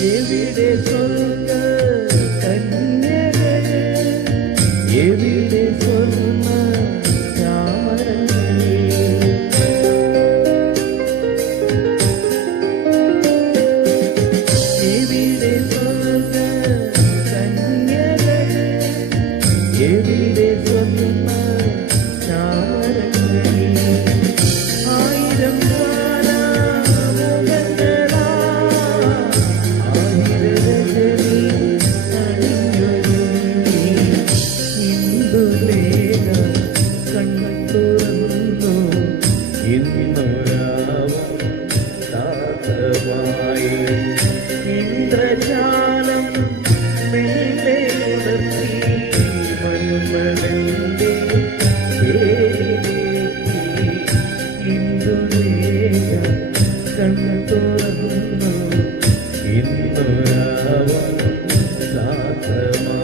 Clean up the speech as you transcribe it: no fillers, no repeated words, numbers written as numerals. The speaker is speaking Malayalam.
എവിടെ സ്വർഗ കന്യകൾ, എവിടെ സ്വർണ്ണ ചാമരങ്ങൾ, എവിടെ സ്വർഗ കന്യകൾ, എവിടെ സ്വർണ്ണ ചാമരങ്ങൾ, ആയിരം ഇന്ദ്രജാലം മെല്ലെ ഉണർത്തി മന്മഥന്റെ പേരിലേക്ക് ഇന്ദുലേഖ കണ്ണുതുറന്നു ഇന്നൊരാവം സാധമായി.